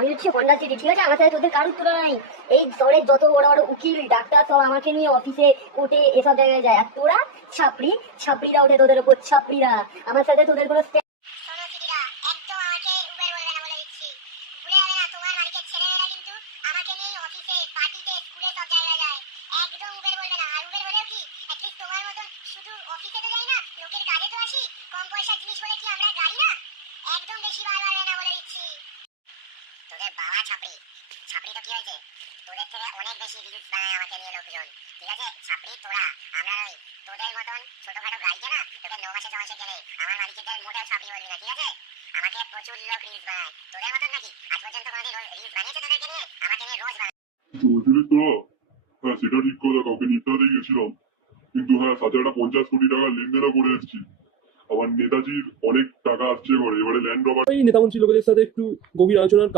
আমি হচ্ছে Honda city, ঠিক আছে? আমার সাথে তোদের কারোর তুলনা নাই। এই শহরের যত বড় বড় উকিল ডাক্তার সব আমাকে নিয়ে অফিসে কোর্টে এসব জায়গায় যায়, আর তোরা ছাপড়িরা ওঠে তোদের উপর, ছাপড়িরা। আমার সাথে তোদের কোনো শোনো সিটিরা, একদম আমাকে উবের বলবে না বলে দিচ্ছি। ভুলে যাবে না, তোমার মালিকের ছেলেমেয়েরা কিন্তু আমাকে নিয়ে অফিসে, পার্টিতে, স্কুলে সব জায়গায় যায়। একদম উবের বলবে না। আর উবের হলেও কি, অ্যাটলিস্ট তোমার মতন শুধু অফিসে তো যাই না, লোকের কাজে তো আসি। কম পয়সার জিনিস বলে কি আমরা গাড়ি না? একদম বেশি বার বাড়বে না বলে দিচ্ছি। তোদের বাবা ছাপড়ি, ছাপড়ি তো কি হয়েছে, তোদের থেকে অনেক বেশি রিলস বানায় আমাকে নিয়ে লোকজন, ঠিক আছে? ছাপড়ি তোরা, আমরা নই। তোদের মতন ছোটখাটো গাড়িতে না তোদের 9 মাসে 6 মাসে কেনে। আমার মালিকদের মোটেও ছাপড়ি বলবি না, ঠিক আছে? আমাকে প্রচুর লোক রিলস বানায়, তোদের মতন নাকি আজ পর্যন্ত কোনোদিন রিলস বানিয়েছে তোদেরকে নিয়ে? আমাকে নিয়ে রোজ বানায়। বলছিলিস তোরা? হ্যাঁ, সেটা ঠিক কথা, কাউকে নিতে দিয়ে গেছিলাম, কিন্তু হ্যাঁ, সাথে একটা 50 কোটি টাকার লেনদেনও করে এসেছি। আমার নেতাজির অনেক টাকা আসছে এবারে ল্যান্ড রবার। এই নেতামন্ত্রী লোকেদের সাথে একটু গভীর আলোচনার